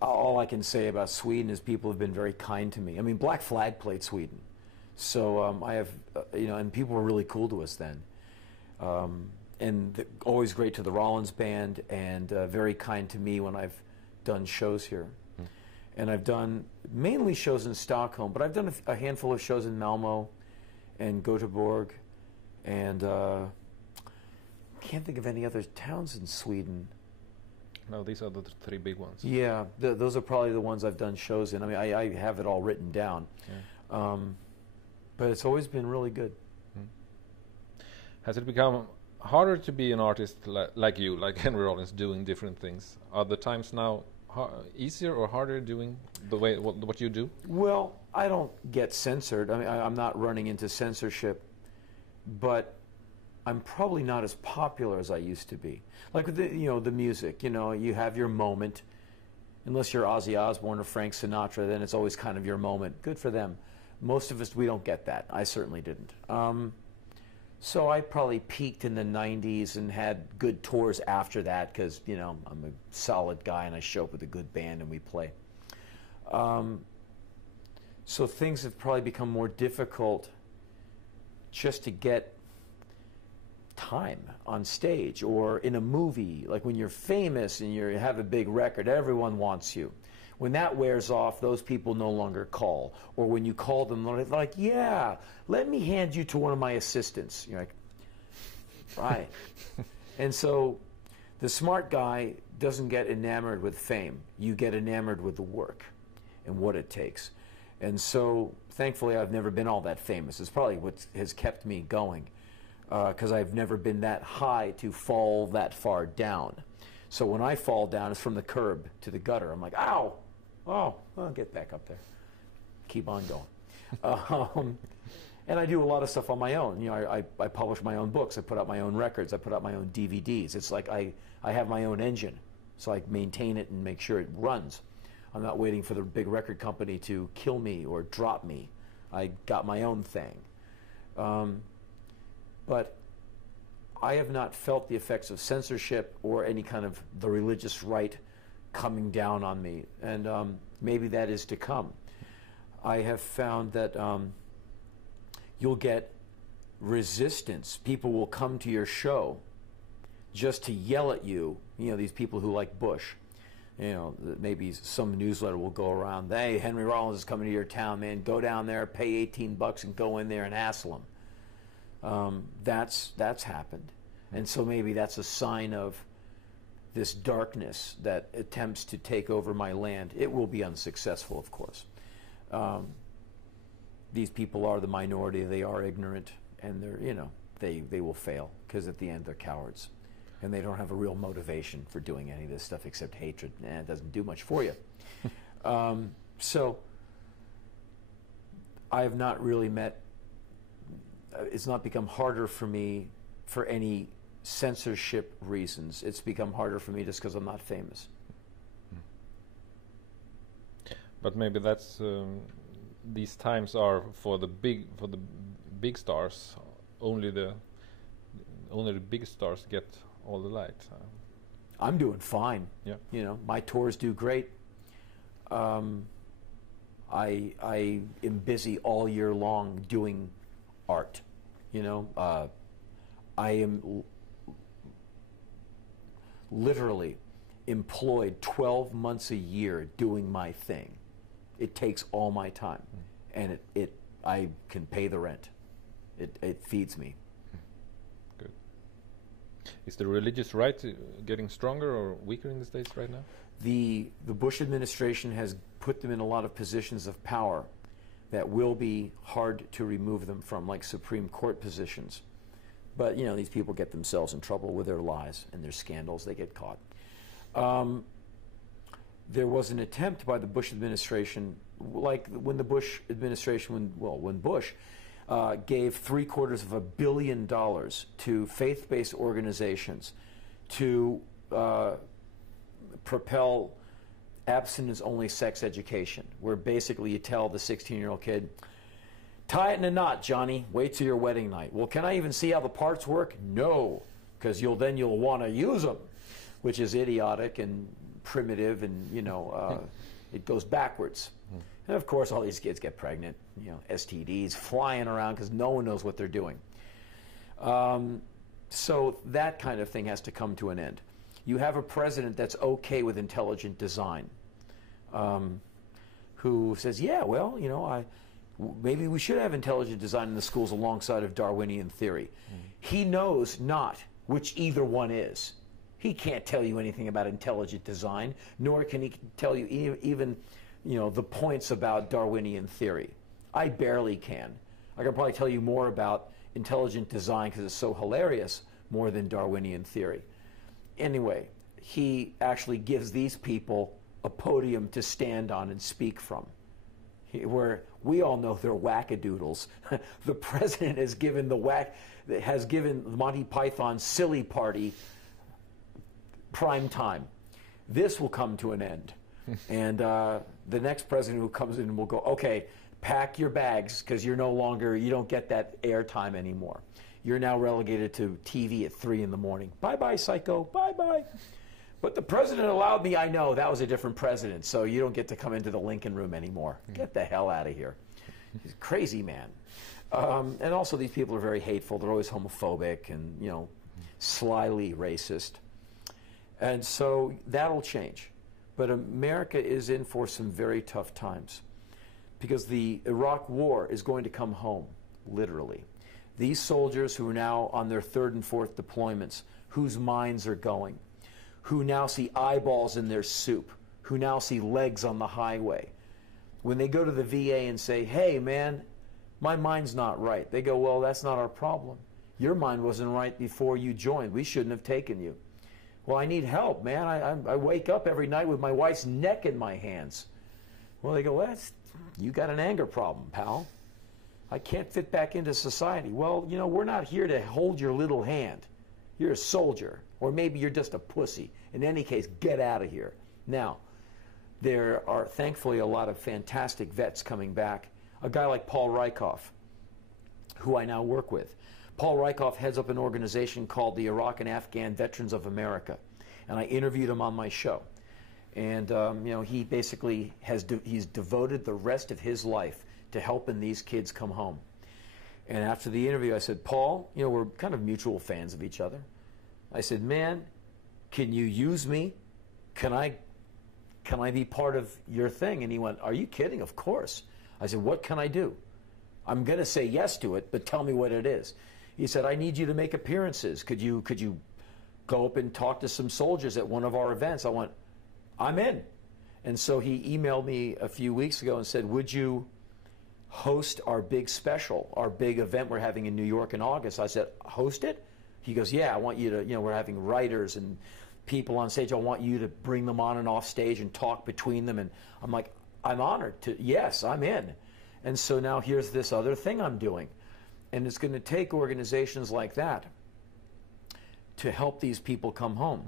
all I can say about Sweden is people have been very kind to me. I mean, Black Flag played Sweden, so I have, and people were really cool to us then, and always great to the Rollins band, and very kind to me when I've done shows here. And I've done mainly shows in Stockholm, but I've done a handful of shows in Malmo and Göteborg, and can't think of any other towns in Sweden. No, these are the three big ones. Yeah, those are probably the ones I've done shows in. I mean, I have it all written down. Yeah. But it's always been really good. Has it become harder to be an artist like you, like Henry Rollins, doing different things? Are the times now easier or harder doing the way what you do? Well, I don't get censored. I mean, I'm not running into censorship, but I'm probably not as popular as I used to be. Like with the music, you have your moment. Unless you're Ozzy Osbourne or Frank Sinatra, then it's always kind of your moment. Good for them. Most of us, we don't get that. I certainly didn't. So I probably peaked in the 90s and had good tours after that because, I'm a solid guy and I show up with a good band and we play. So things have probably become more difficult just to get time on stage or in a movie. Like when you're famous and you have a big record, everyone wants you. When that wears off, those people no longer call. Or when you call them, they're like, yeah, let me hand you to one of my assistants. You're like, right. And so the smart guy doesn't get enamored with fame. You get enamored with the work and what it takes. And so thankfully I've never been all that famous. It's probably what has kept me going because I've never been that high to fall that far down. So when I fall down, it's from the curb to the gutter. I'm like, ow. Oh, I'll get back up there. Keep on going. And I do a lot of stuff on my own. I publish my own books. I put out my own records. I put out my own DVDs. It's like I have my own engine. So I maintain it and make sure it runs. I'm not waiting for the big record company to kill me or drop me. I got my own thing. But I have not felt the effects of censorship or any kind of the religious right coming down on me, and maybe that is to come. I have found that you'll get resistance. People will come to your show just to yell at you. These people who like Bush. Maybe some newsletter will go around. Hey, Henry Rollins is coming to your town, man. Go down there, pay $18 and go in there and hassle him. That's happened, and so maybe that's a sign of this darkness that attempts to take over my land. It will be unsuccessful, of course. These people are the minority. They are ignorant, and they will fail because at the end they're cowards, and they don't have a real motivation for doing any of this stuff except hatred. It doesn't do much for you. So I have not really met. It's not become harder for me for any censorship reasons. It's become harder for me just because I'm not famous. But maybe that's these times are for the big stars. Only the big stars get all the light. I'm doing fine. Yeah. My tours do great. I am busy all year long doing art. I am literally employed 12 months a year doing my thing. It takes all my time, and I can pay the rent. It feeds me. Good. Is the religious right getting stronger or weaker in the States right now? The Bush administration has put them in a lot of positions of power that will be hard to remove them from, like Supreme Court positions. But, these people get themselves in trouble with their lies and their scandals. They get caught. There was an attempt by the Bush administration, like when the Bush administration, when Bush gave $750 million to faith-based organizations to propel abstinence-only sex education, where basically you tell the 16-year-old kid, tie it in a knot, Johnny. Wait till your wedding night. Well, can I even see how the parts work? No, because you'll want to use them, which is idiotic and primitive and, it goes backwards. And of course, all these kids get pregnant, STDs flying around because no one knows what they're doing. So that kind of thing has to come to an end. You have a president that's okay with intelligent design, who says, yeah, well, maybe we should have intelligent design in the schools alongside of Darwinian theory. He knows not which either one is. He can't tell you anything about intelligent design, nor can he tell you even the points about Darwinian theory. I barely can. I can probably tell you more about intelligent design because it's so hilarious more than Darwinian theory. Anyway, he actually gives these people a podium to stand on and speak from, where we all know they're wackadoodles. The president has given the Monty Python silly party prime time. This will come to an end. And the next president who comes in will go, okay, pack your bags because you don't get that airtime anymore. You're now relegated to TV at 3 in the morning. Bye-bye, psycho, bye-bye. But the president allowed me, I know, that was a different president, so you don't get to come into the Lincoln Room anymore. Get the hell out of here. He's a crazy man. And also these people are very hateful. They're always homophobic and, slyly racist. And so that'll change. But America is in for some very tough times because the Iraq War is going to come home, literally. These soldiers who are now on their 3rd and 4th deployments, whose minds are going, who now see eyeballs in their soup, who now see legs on the highway. When they go to the VA and say, hey, man, my mind's not right, they go, well, that's not our problem. Your mind wasn't right before you joined. We shouldn't have taken you. Well, I need help, man. I wake up every night with my wife's neck in my hands. Well, they go, well, you got an anger problem, pal. I can't fit back into society. Well, we're not here to hold your little hand. You're a soldier, or maybe you're just a pussy. In any case, get out of here. Now, there are thankfully a lot of fantastic vets coming back. A guy like Paul Rykhoff, who I now work with. Paul Rykhoff heads up an organization called the Iraq and Afghan Veterans of America, and I interviewed him on my show. And he basically he's devoted the rest of his life to helping these kids come home. And after the interview, I said, Paul, we're kind of mutual fans of each other. I said, man, can you use me? Can I be part of your thing? And he went, are you kidding? Of course. I said, what can I do? I'm going to say yes to it, but tell me what it is. He said, I need you to make appearances. Could you go up and talk to some soldiers at one of our events? I went, I'm in. And so he emailed me a few weeks ago and said, would you host our big special, our big event we're having in New York in August? I said, host it? He goes, yeah, I want you to, we're having writers and people on stage. I want you to bring them on and off stage and talk between them. And I'm like, I'm honored to, yes, I'm in. And so now here's this other thing I'm doing. And it's going to take organizations like that to help these people come home.